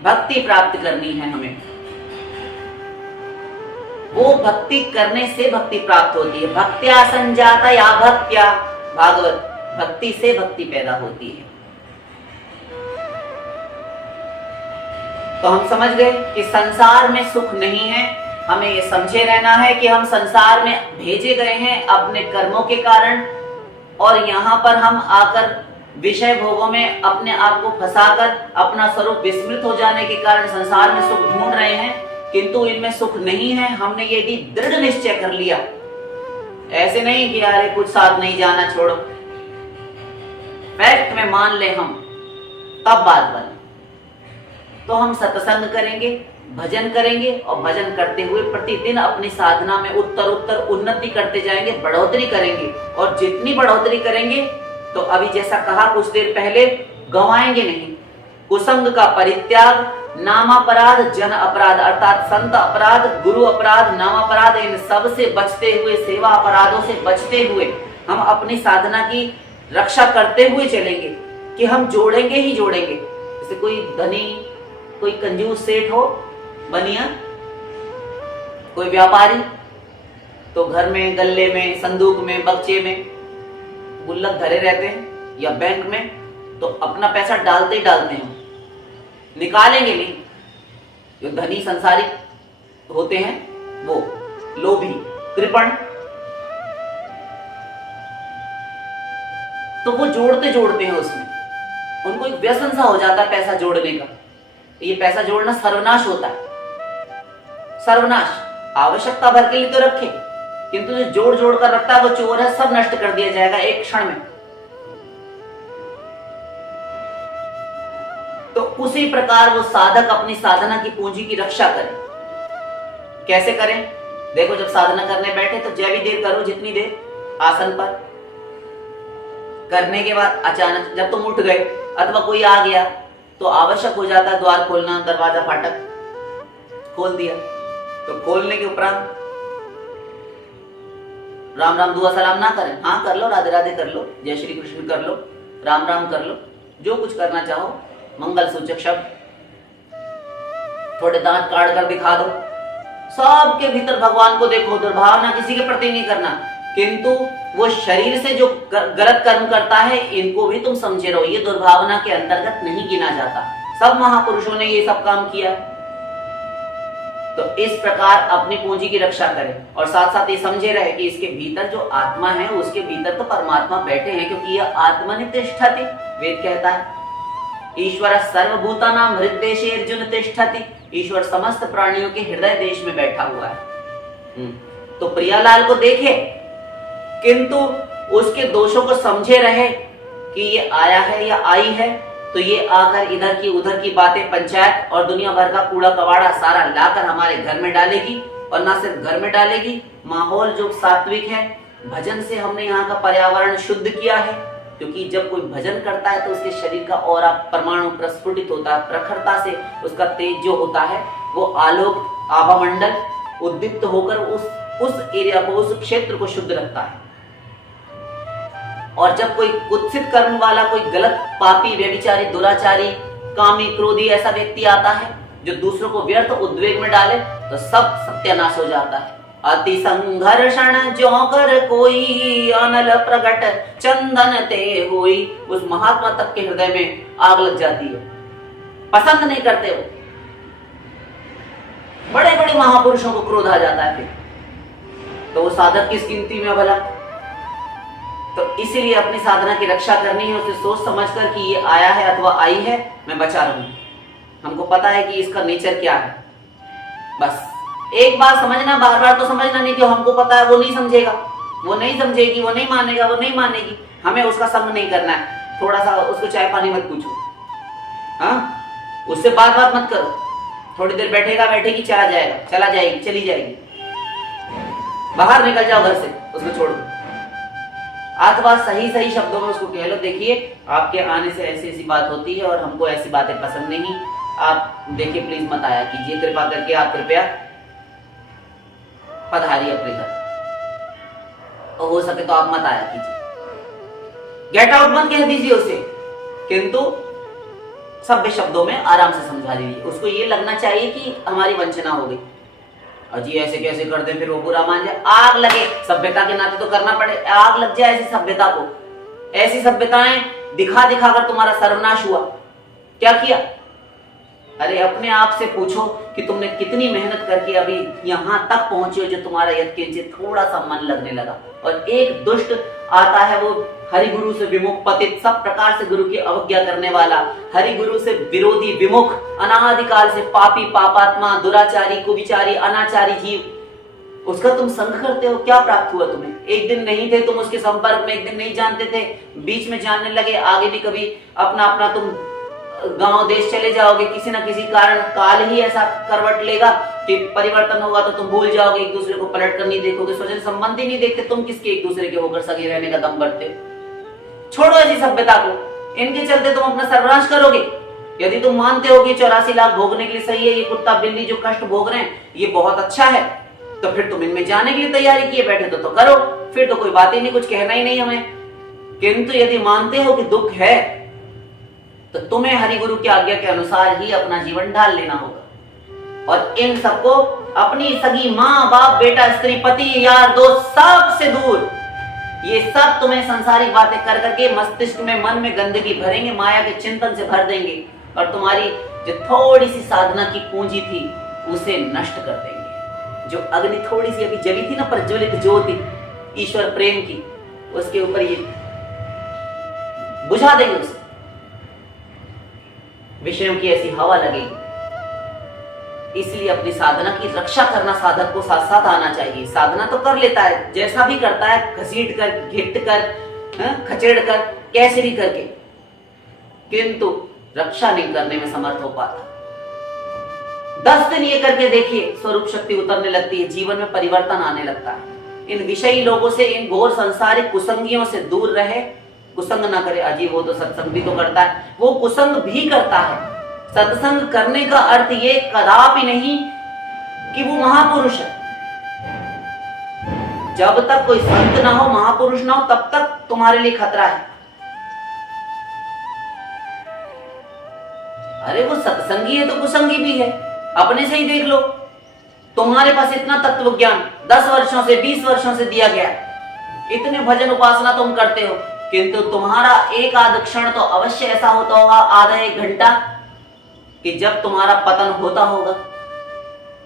भक्ति प्राप्त करनी है हमें। वो भक्ति करने से भक्ति प्राप्त होती है। भक्त्या संजाता या भक्त्या, भागवत, भक्ति से भक्ति पैदा होती है। तो हम समझ गए कि संसार में सुख नहीं है। हमें ये समझे रहना है कि हम संसार में भेजे गए हैं अपने कर्मों के कारण, और यहाँ पर हम आकर विषय भोगों में अपने आप को फंसाकर अपना स्वरूप विस्मृत हो जाने के कारण संसार में सुख ढूंढ रहे हैं, किंतु इनमें सुख नहीं है। हमने यदि दृढ़ निश्चय कर लिया, ऐसे नहीं कि यार कुछ साथ नहीं जाना, छोड़ो, फैक्ट में मान ले हम, तब बात बने। तो हम सत्संग करेंगे, भजन करेंगे, और भजन करते हुए प्रतिदिन अपनी साधना में उत्तर उत्तर उन्नति करते जाएंगे, बढ़ोतरी करेंगे। और जितनी बढ़ोतरी करेंगे, तो अभी जैसा कहा कुछ देर पहले, गंवाएंगे नहीं। कुसंग का परित्याग, नामापराध, जन अपराध अर्थात संत अपराध, गुरु अपराध, नामापराध, इन सब से बचते हुए, सेवा अपराधों से बचते हुए हम अपनी साधना की रक्षा करते हुए चलेंगे कि हम जोड़ेंगे ही जोड़ेंगे। जैसे कोई धनी, कोई कंजूस सेठ हो, बनिया, कोई व्यापारी, तो घर में, गल्ले में, संदूक में, बक्चे में गुल्लक धरे रहते हैं, या बैंक में, तो अपना पैसा डालते ही डालते हैं, निकालेंगे नहीं। जो धनी संसारिक होते हैं, वो लोभी, कृपण, तो वो जोड़ते जोड़ते हैं उसमें, उनको एक व्यसन सा हो जाता है पैसा जोड़ने का। ये पैसा जोड़ना सर्वनाश होता है, सर्वनाश। आवश्यकता भर के लिए तो रखे, किंतु जो जोड़ जोड़ कर रखता है वो चोर है, सब नष्ट कर दिया जाएगा एक क्षण में। तो उसी प्रकार वो साधक अपनी साधना की पूंजी की रक्षा करे। कैसे करें? देखो, जब साधना करने बैठे तो जय भी देर करो, जितनी देर आसन पर। करने के बाद अचानक जब तुम उठ गए अथवा कोई आ गया, तो आवश्यक हो जाता है द्वार खोलना, दरवाजा फाटक खोल दिया। तो खोलने के उपरांत राम राम दुआ सलाम ना करें, हाँ कर लो, राधे राधे कर लो, जय श्री कृष्ण कर लो, राम राम कर लो, जो कुछ करना चाहो, मंगल सूचक शब्द, थोड़े दांत काट कर दिखा दो, सबके भीतर भगवान को देखो, दुर्भावना किसी के प्रति नहीं करना। किंतु वो शरीर से जो गलत कर्म करता है, इनको भी तुम समझे रहो, ये दुर्भावना के अंतर्गत नहीं गिना जाता। सब महापुरुषों ने ये सब काम किया। तो इस प्रकार अपनी पूंजी की रक्षा करें, और साथ साथ ये समझे रहे कि इसके भीतर जो आत्मा है, उसके भीतर तो परमात्मा बैठे हैं, क्योंकि यह आत्मनि तिष्ठति, वेद कहता है। ईश्वर सर्वभूतानां हृदयेषु अर्जुन तिष्ठति, ईश्वर समस्त प्राणियों के हृदय देश में बैठा हुआ है। तो प्रियालाल को देखे, किंतु उसके दोषों को समझे रहे कि ये आया है या आई है, तो ये आकर इधर की उधर की बातें, पंचायत और दुनिया भर का कूड़ा कबाड़ा सारा लाकर हमारे घर में डालेगी। और ना सिर्फ घर में डालेगी, माहौल जो सात्विक है, भजन से हमने यहाँ का पर्यावरण शुद्ध किया है। क्योंकि जब कोई भजन करता है तो उसके शरीर का ऑरा परमाणु प्रस्फुटित होता है, प्रखरता से उसका तेज जो होता है वो आलोक आभामंडल उद्दीप्त होकर उस एरिया को, उस क्षेत्र को शुद्ध रखता है। और जब कोई कुत्सित कर्म वाला, कोई गलत पापी, व्यभिचारी, दुराचारी, कामी, क्रोधी ऐसा व्यक्ति आता है जो दूसरों को व्यर्थ उद्वेग में डाले, तो सब सत्यानाश हो जाता है। अति संघर्षण जो कर कोई, अनल प्रगट चंदन ते होई। उस महात्मा तक के हृदय में आग लग जाती है, पसंद नहीं करते वो। बड़े बड़े महापुरुषों को क्रोध आ जाता है फिर, तो वो साधक किस गिनती में भला। तो इसीलिए अपनी साधना की रक्षा करनी है, उसे सोच समझकर कि ये आया है अथवा आई है, मैं बचा रहूं। हमको पता है कि इसका नेचर क्या है। बस एक बार समझना, बार बार तो समझना नहीं। जो हमको पता है वो नहीं समझेगा, वो नहीं समझेगी, वो नहीं मानेगा, वो नहीं मानेगी। हमें उसका संग नहीं करना है। थोड़ा सा उसको चाय पानी मत पूछो, हाँ, उससे बात मत करो। थोड़ी देर बैठेगा, बैठेगी, चला जाएगा, चला जाएगी, चली जाएगी, बाहर निकल जाओ घर से, उसको छोड़ दो। अथवा सही सही शब्दों में उसको कह लो, देखिए आपके आने से ऐसी ऐसी बात होती है और हमको ऐसी बातें पसंद नहीं, आप देखिए प्लीज मत आया कीजिए, कृपा करके आप कृपया पधारिए अपने घर, और हो सके तो आप मत आया कीजिए, गेट आउट मत कह दीजिए उसे। किंतु सभ्य शब्दों में आराम से समझा दीजिए। उसको ये लगना चाहिए कि हमारी वंचना हो गई। अजी ऐसे कैसे कर दे, फिर वो बुरा मान जाए, आग लगे, सभ्यता के नाते तो करना पड़े, आग लग जाए ऐसी सभ्यता को। ऐसी सभ्यताएं दिखा दिखा कर तुम्हारा सर्वनाश हुआ। क्या किया? अरे अपने आप से पूछो कि तुमने कितनी मेहनत करके अभी यहां तक पहुंचे हो जो तुम्हारा यत्किंचित थोड़ा सा मन लगने लगा। और एक दुष्ट आता है, वो हरि गुरु से विमुख, पतित, सब प्रकार से गुरु की अवज्ञा करने वाला, हरि गुरु से विरोधी, विमुख, अनादिकाल से पापी, पापात्मा, दुराचारी, कुविचारी, अनाचारी जीव, उसका तुम संग करते हो। क्या प्राप्त हुआ तुम्हें? एक दिन नहीं थे तुम उसके संपर्क में, एक दिन नहीं जानते थे, बीच में जानने लगे, आगे भी कभी अपना अपना तुम गांव देश चले जाओगे। किसी न किसी कारण काल ही ऐसा करवट लेगा कि परिवर्तन होगा, तो तुम भूल जाओगे, एक दूसरे को पलट कर नहीं देखोगे, स्वजन संबंध ही नहीं देखते, तुम किसके एक दूसरे के होकर सगे रहने का दम भरते हो। छोड़ो ऐसी सभ्यता को, इनके चलते तुम अपना सर्वनाश करोगे। यदि तुम मानते हो कि 84 लाख भोगने के लिए सही है, ये कुत्ता बिल्ली जो कष्ट भोग रहे हैं ये बहुत अच्छा है, तो फिर तुम इनमें जाने के लिए तैयारी किए बैठे तो करो, फिर तो कोई बात ही नहीं, कुछ कहना ही नहीं हमें। किंतु यदि मानते हो कि दुख है तो तुम्हें हरि गुरु की आज्ञा के अनुसार ही अपना जीवन ढाल लेना होगा। और इन सबको अपनी सगी माँ बाप बेटा स्त्री पति यार दोस्त सबसे दूर, ये सब तुम्हें संसारिक बातें कर करके मस्तिष्क में मन में गंदगी भरेंगे, माया के चिंतन से भर देंगे और तुम्हारी जो थोड़ी सी साधना की पूंजी थी उसे नष्ट कर देंगे। जो अग्नि थोड़ी सी अभी जली थी ना, प्रज्वलित ज्योति ईश्वर प्रेम की, उसके ऊपर ये बुझा देंगे, उसे विषयों की ऐसी हवा लगेगी। इसलिए अपनी साधना की रक्षा करना साधक को साथ साथ आना चाहिए। साधना तो कर लेता है, जैसा भी करता है, घसीट कर, घिट कर, खचेड़ कर, कैसे भी करके, किंतु रक्षा नहीं करने में समर्थ हो पाता। 10 दिन ये करके देखिए, स्वरूप शक्ति उतरने लगती है, जीवन में परिवर्तन आने लगता है। इन विषयी लोगों से, इन घोर संसारिक कुसंगियों से दूर रहे। कुसंग ना करे। अजी वो तो सत्संग भी तो करता है, वो कुसंग भी करता है। सत्संग करने का अर्थ ये कदापि नहीं कि वो महापुरुष है। जब तक कोई संत ना हो, महापुरुष ना हो, तब तक तुम्हारे लिए खतरा है। अरे वो सत्संगी है तो कुसंगी भी है, अपने से ही देख लो। तुम्हारे पास इतना तत्व ज्ञान 10 वर्षों से 20 वर्षों से दिया गया, इतने भजन उपासना तुम करते हो, किंतु तुम्हारा एक आध क्षण तो अवश्य ऐसा होता होगा, आधा एक घंटा, कि जब तुम्हारा पतन होता होगा,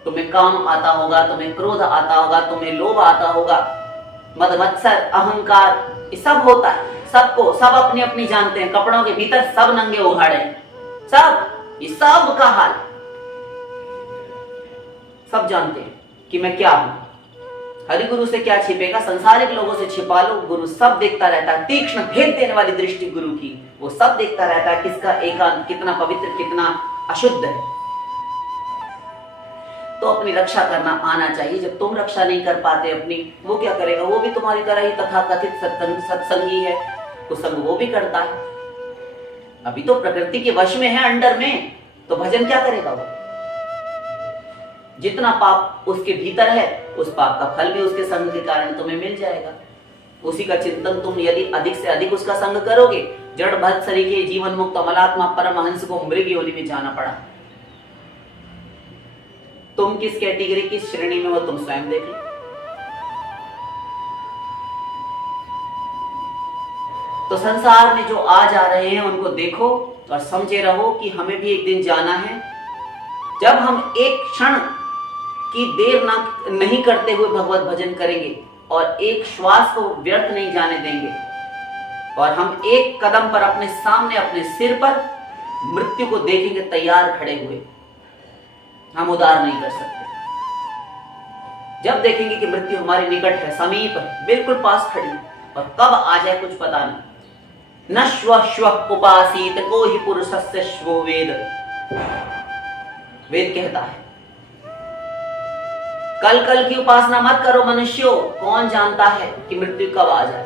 तुम्हें काम आता होगा, तुम्हें क्रोध आता होगा, तुम्हें लोभ आता होगा, मद मत्सर अहंकार, ये सब होता है सबको। सब अपनी अपनी जानते हैं, कपड़ों के भीतर सब नंगे उघाड़े हैं, सब, ये सब का हाल सब जानते हैं कि मैं क्या हूं। हरि गुरु से क्या छिपेगा? संसारिक लोगों से छिपा लो, गुरु सब देखता रहता है। तीक्ष्ण भेद देने वाली दृष्टि गुरु की, वो सब देखता रहता है, किसका एकांत कितना पवित्र, कितना अशुद्ध है। तो अपनी रक्षा करना आना चाहिए। जब तुम रक्षा नहीं कर पाते अपनी, वो क्या करेगा? वो भी तुम्हारी तरह ही तथाकथित सत्संगी है, कुसंग वो भी करता है। अभी तो प्रकृति के वश में है, अंडर में, तो भजन क्या करेगा वो? जितना पाप उसके भीतर है, उस पाप का फल भी उसके संग के कारण तुम्हें मिल जाएगा। उसी का चिंतन तुम यदि अधिक से अधिक उसका संग करोगे, जड़ भक्त सरीखे जीवन मुक्त अमलात्मा परमहंस को मृग योनि में जाना पड़ा। तुम किस कैटेगरी की श्रेणी में हो, तुम स्वयं देख लो। तो संसार में जो आज आ रहे हैं उनको देखो और समझे रहो कि हमें भी एक दिन जाना है। जब हम एक क्षण की देर नहीं करते हुए भगवत भजन करेंगे और एक श्वास को व्यर्थ नहीं जाने देंगे, और हम एक कदम पर अपने सामने, अपने सिर पर मृत्यु को देखेंगे तैयार खड़े हुए, हम उदार नहीं कर सकते। जब देखेंगे कि मृत्यु हमारे निकट है, समीप है, बिल्कुल पास खड़ी, और कब आ जाए कुछ पता नहीं। न श्व उपासीत को ही पुरुषस्य श्वो वेद, वेद कहता है कल कल की उपासना मत करो मनुष्यों, कौन जानता है कि मृत्यु कब आ जाए।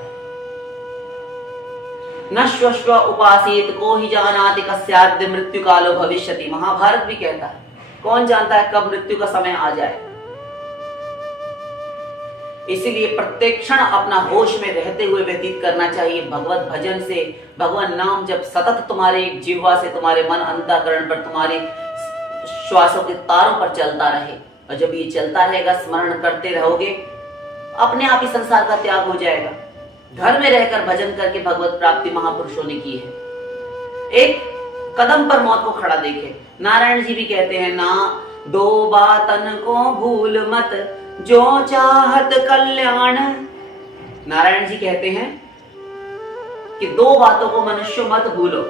न श्व उपासीत को ही जानाति कस्याद्य मृत्यु कालो भविष्यति, महाभारत भी कहता है कौन जानता है कब मृत्यु का समय आ जाए। इसीलिए प्रत्येक क्षण अपना होश में रहते हुए व्यतीत करना चाहिए भगवत भजन से। भगवान नाम जब सतत तुम्हारे जिह्वा से, तुम्हारे मन अंतःकरण पर, तुम्हारे श्वासों के तारों पर चलता रहे, और जब ये चलता रहेगा, स्मरण करते रहोगे, अपने आप ही संसार का त्याग हो जाएगा। घर में रहकर भजन करके भगवत प्राप्ति महापुरुषों ने की है। एक कदम पर मौत को खड़ा देखे। नारायण जी भी कहते हैं, ना दो बातन को भूल मत जो चाहत कल्याण। नारायण जी कहते हैं कि दो बातों को मनुष्य मत भूलो,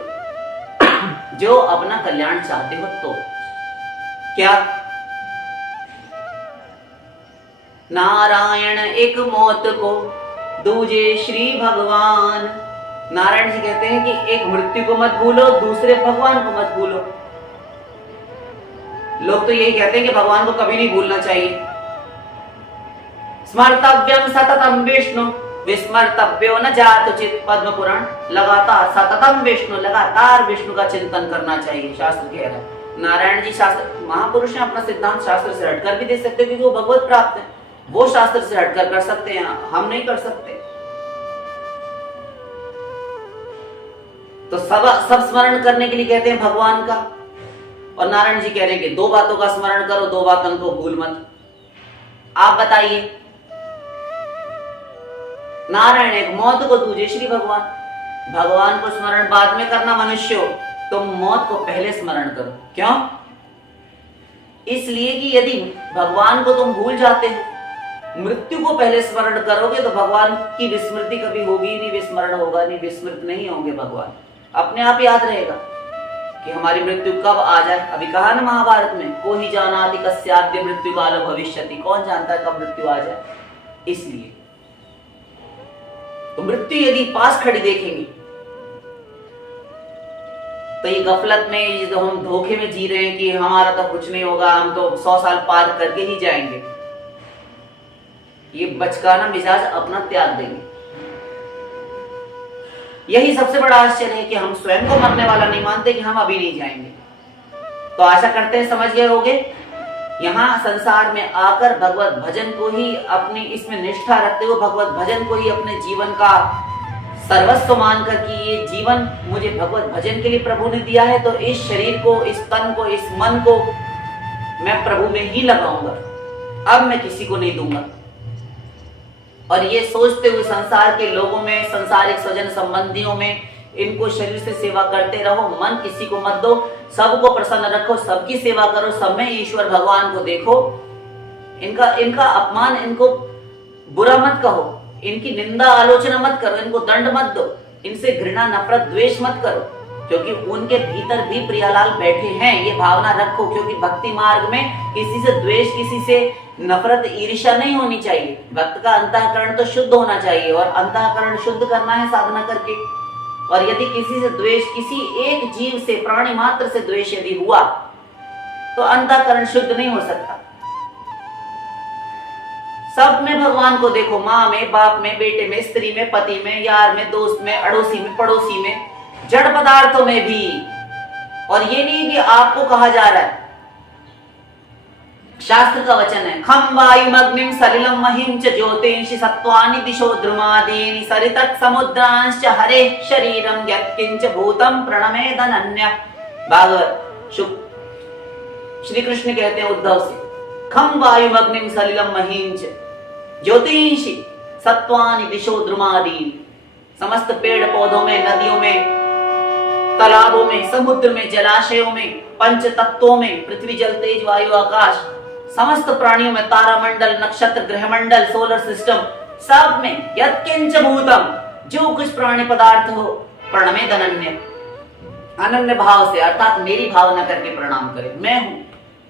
जो अपना कल्याण चाहते हो तो। क्या? नारायण एक मौत को दूजे श्री भगवान। नारायण जी कहते हैं कि एक मृत्यु को मत भूलो, दूसरे भगवान को मत भूलो। लोग तो यही कहते हैं कि भगवान को कभी नहीं भूलना चाहिए। स्मर्तव्यम सततम विष्णु विस्मर्तव्यो न जातुचित। पद्म पुराण। लगातार सततम विष्णु, लगातार विष्णु का चिंतन करना चाहिए, शास्त्र कह रहा है। नारायण जी शास्त्र महापुरुष हैं, अपना सिद्धांत शास्त्र से हटकर भी दे सकते हैं, क्योंकि वो भगवत प्राप्त है। वो शास्त्र से हटकर कर सकते हैं, हम नहीं कर सकते। तो सब स्मरण करने के लिए कहते हैं भगवान का। और नारायण जी कह रहे हैं कि दो बातों का स्मरण करो, दो बातों को भूल मत। आप बताइए, नारायण एक मौत को दूजे श्री भगवान। भगवान को स्मरण बाद में करना मनुष्य हो, तुम मौत को पहले स्मरण करो। क्यों? इसलिए कि यदि भगवान को तुम भूल जाते हो, मृत्यु को पहले स्मरण करोगे, तो भगवान की विस्मृति कभी होगी नहीं, विस्मरण होगा नहीं, विस्मृत नहीं होंगे भगवान। अपने आप याद रहेगा कि हमारी मृत्यु कब आ जाए। अभी कहा ना महाभारत में, को ही जानाति कस्याद्य मृत्यु काल भविष्यति। कौन जानता है कब मृत्यु आ जाए। इसलिए तो मृत्यु यदि पास खड़ी देखेंगे, तो ये गफलत में, जो हम धोखे में जी रहे हैं कि हमारा तो कुछ नहीं होगा, हम तो 100 साल पार करके ही जाएंगे, ये बचकाना मिजाज अपना त्याग देंगे। यही सबसे बड़ा आश्चर्य है कि हम स्वयं को मरने वाला नहीं मानते कि हम अभी नहीं जाएंगे। तो आशा करते हैं समझ गए होगे। यहाँ संसार में आकर भगवत भजन को ही अपनी इसमें निष्ठा रखते हुए, भगवत भजन को ही अपने जीवन का सर्वस्व मानकर कि ये जीवन मुझे भगवत भजन के लिए प्रभु ने दिया है, तो इस शरीर को, इस तन को, इस मन को मैं प्रभु में ही लगाऊंगा, अब मैं किसी को नहीं दूंगा। और ये सोचते हुए संसार के लोगों में, संसारिक स्वजन संबंधियों में, इनको शरीर से सेवा करते रहो, मन किसी को मत दो, सबको प्रसन्न रखो, सबकी सेवा करो, सब में ईश्वर भगवान को देखो। इनका अपमान, इनको बुरा मत कहो, इनकी निंदा आलोचना मत करो, इनको दंड मत दो, इनसे घृणा नफरत द्वेष मत करो, क्योंकि उनके भीतर भी प्रियालाल बैठे हैं, ये भावना रखो। क्योंकि भक्ति मार्ग में किसी से द्वेष, किसी से नफरत, ईर्ष्या नहीं होनी चाहिए। भक्त का अंतःकरण तो शुद्ध होना चाहिए, और अंतःकरण शुद्ध करना है साधना करके। और यदि किसी से द्वेष, किसी एक जीव से, प्राणी मात्र से द्वेष यदि हुआ, तो अंतःकरण शुद्ध नहीं हो सकता। सब में भगवान को देखो, माँ में, बाप में, बेटे में, स्त्री में, पति में, यार में, दोस्त में, अड़ोसी में, पड़ोसी में, जड़ पदार्थों में भी। और ये नहीं कि आपको कहा जा रहा है, शास्त्र का वचन है, खम वायुमग्निम सलिलम महिम च ज्योतिषि सत्वानि दिशो द्रुमादीनि सरितत् समुद्रांश्च हरे शरीरम यत्किंच भूतम प्रणमेद अनन्य। भागवत श्री कृष्ण कहते हैं उद्धव से, खम वायुमग्निम सलिलम महिम च ज्योतिषि सत्वानि दिशो द्रुमादीनि। समस्त पेड़ पौधों में, नदियों में, तालाबों में, समुद्र में, जलाशयों में, पंच तत्वों में, पृथ्वी जल तेज वायु आकाश, समस्त प्राणियों में, तारामंडल, नक्षत्र, ग्रहमंडल, सोलर सिस्टम, सब में यत्किंच भूतम, जो कुछ प्राणी पदार्थ हो, प्रणमेद अनन्य, अनन्य भाव से, अर्थात मेरी भावना करके प्रणाम करे। मैं हूं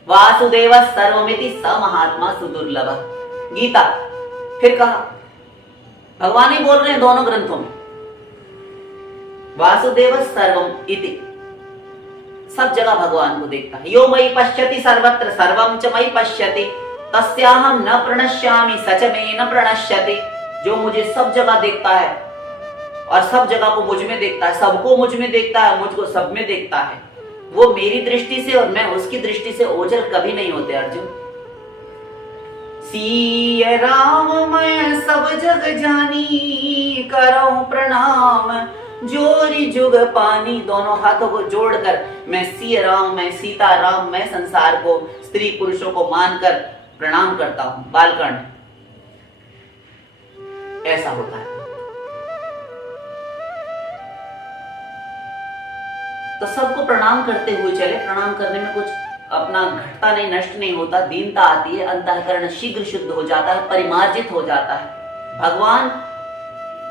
वासुदेव सर्वमिति स महात्मा सुदुर्लभ। गीता। फिर कहा, भगवान ही बोल रहे हैं दोनों ग्रंथों में, वासुदेव सर्वम इति, सब जगह भगवान को देखता है। यो मयि पश्यति सर्वत्र सर्वम च मयि पश्यति तस्याहं न प्रणश्यामि सच में न प्रणश्यति। जो मुझे सब जगह देखता है और सब जगह को मुझ में देखता है, सबको मुझ में देखता है, मुझको सब में देखता है, वो मेरी दृष्टि से और मैं उसकी दृष्टि से ओझल कभी नहीं होते अर्जुन। सिय राम मैं सब जग जानी, करऊं प्रणाम जोरी जुग पानी। दोनों हाथों को जोड़कर मैं सिय राम, मैं सीता राम, मैं संसार को, स्त्री पुरुषों को मानकर प्रणाम करता हूं। बालकांड ऐसा होता है। तो सबको प्रणाम करते हुए चले। प्रणाम करने में कुछ अपना घटता नहीं, नष्ट नहीं होता, दीनता आती है, अंतःकरण शीघ्र शुद्ध हो जाता है, परिमार्जित हो जाता है। भगवान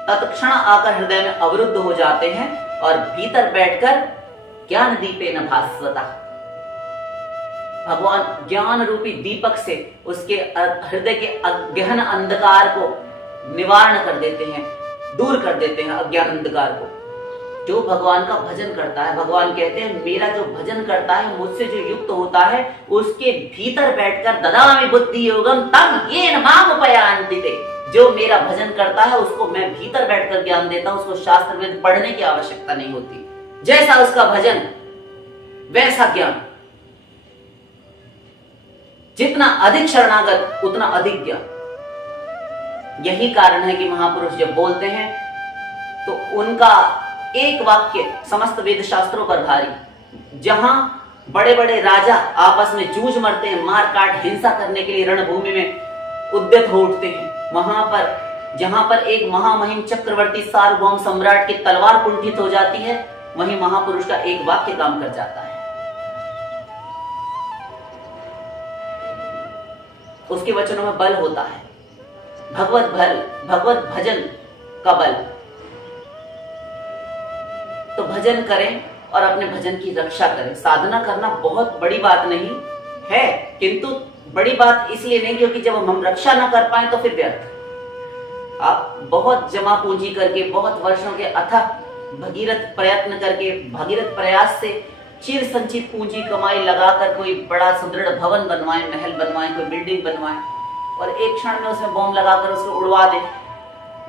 तत्क्षण आकर हृदय में अवरुद्ध हो जाते हैं और भीतर बैठकर ज्ञान दीपेन भास्वता, भगवान ज्ञान रूपी दीपक से उसके हृदय के गहन अंधकार को निवारण कर देते हैं, दूर कर देते हैं अज्ञान अंधकार को। जो भगवान का भजन करता है, भगवान कहते हैं मेरा जो भजन करता है, मुझसे जो युक्त होता है, उसके भीतर बैठकर ददामि बुद्धि योगम तम येन माम उपयान्ति ते। जो मेरा भजन करता है उसको मैं भीतर बैठकर ज्ञान देता हूं, उसको शास्त्र वेद पढ़ने की आवश्यकता नहीं होती। जैसा उसका भजन वैसा ज्ञान। जितना अधिक शरणागत उतना अधिक ज्ञान। यही कारण है कि महापुरुष जब बोलते हैं तो उनका एक वाक्य समस्त वेद शास्त्रों पर भारी। जहां बड़े बड़े राजा आपस में जूझ मरते हैं, मार काट हिंसा करने के लिए रणभूमि में उद्यत हो उठते हैं, वहां पर जहां पर एक महामहिम चक्रवर्ती सार्वभौम सम्राट की तलवार कुंठित हो जाती है, वहीं महापुरुष का एक वाक्य काम कर जाता है। उसके वचनों में बल होता है, भगवत भजन का बल। तो भजन करें और अपने भजन की रक्षा करें। साधना करना बहुत बड़ी बात नहीं है, किंतु बड़ी बात इसलिए नहीं क्योंकि जब हम रक्षा ना कर पाए तो फिर व्यर्थ। आप बहुत जमा पूंजी करके, बहुत वर्षों के अथक भगीरथ प्रयत्न करके, भगीरथ प्रयास से चिर संचित पूंजी कमाई लगाकर कोई बड़ा सुदृढ़ भवन बनवाएं, महल बनवाएं, कोई बिल्डिंग बनवाएं और एक क्षण में उसमें बॉम्ब लगाकर उसको उड़वा दे,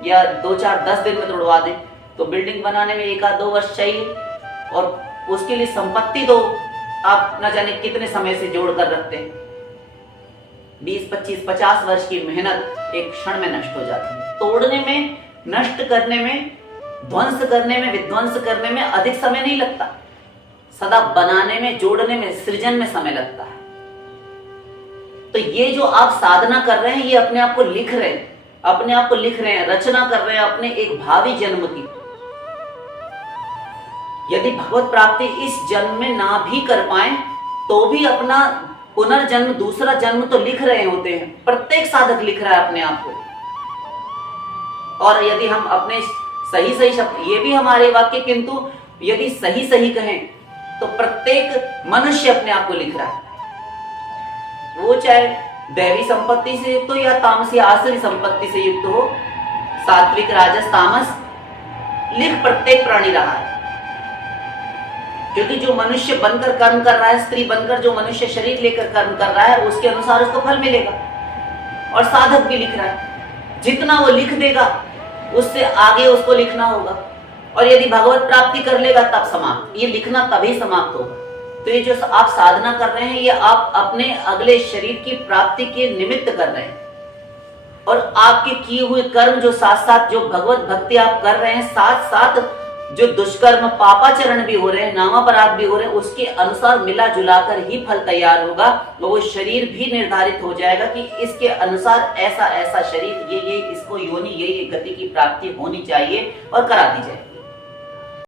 या 2-4-10 दिन में तो उड़वा दे, तो बिल्डिंग बनाने में 1-2 वर्ष चाहिए और उसके लिए संपत्ति तो आप न जाने कितने समय से जोड़ कर रखते हैं। 20-25-50 वर्ष की मेहनत एक क्षण में नष्ट हो जाती है। तोड़ने में, नष्ट करने में, ध्वंस करने में, विध्वंस करने में अधिक समय नहीं लगता, सदा बनाने में, जोड़ने में, सृजन में समय लगता है। तो ये जो आप साधना कर रहे हैं, ये अपने आप को लिख रहे हैं, अपने आप को लिख रहे हैं, रचना कर रहे हैं अपने एक भावी जन्म की। यदि भगवत प्राप्ति इस जन्म में ना भी कर पाए तो भी अपना पुनर्जन्म, दूसरा जन्म तो लिख रहे होते हैं। प्रत्येक साधक लिख रहा है अपने आप को। और यदि हम अपने सही शब्द, ये भी हमारे वाक्य, किंतु यदि सही कहें तो प्रत्येक मनुष्य अपने आप को लिख रहा है। वो चाहे दैवी संपत्ति से युक्त हो या तामसी आसुरी संपत्ति से युक्त हो, सात्विक राजस तामस, लिख प्रत्येक प्राणी रहा है। क्योंकि जो मनुष्य बनकर कर्म कर रहा है, स्त्री बनकर जो मनुष्य शरीर लेकर कर्म कर रहा है, उसके अनुसार उसको फल मिलेगा। और साधक भी लिख रहा है, जितना वो लिख देगा उससे आगे उसको लिखना होगा। और यदि भगवत प्राप्ति कर लेगा तब समाप्त, ये लिखना तभी समाप्त होगा। तो ये जो आप साधना कर रहे हैं, ये आप अपने अगले शरीर की प्राप्ति के निमित्त कर रहे हैं। और आपके किए हुए कर्म जो साथ साथ जो भगवत भक्ति आप कर रहे हैं, साथ साथ जो दुष्कर्म पापाचरण भी हो रहे हैं, नामापराध भी हो रहे हैं, उसके अनुसार मिला जुलाकर ही फल तैयार होगा। तो वो शरीर भी निर्धारित हो जाएगा कि इसके अनुसार ऐसा शरीर, ये इसको योनि, ये गति की प्राप्ति होनी चाहिए और करा दी जाए।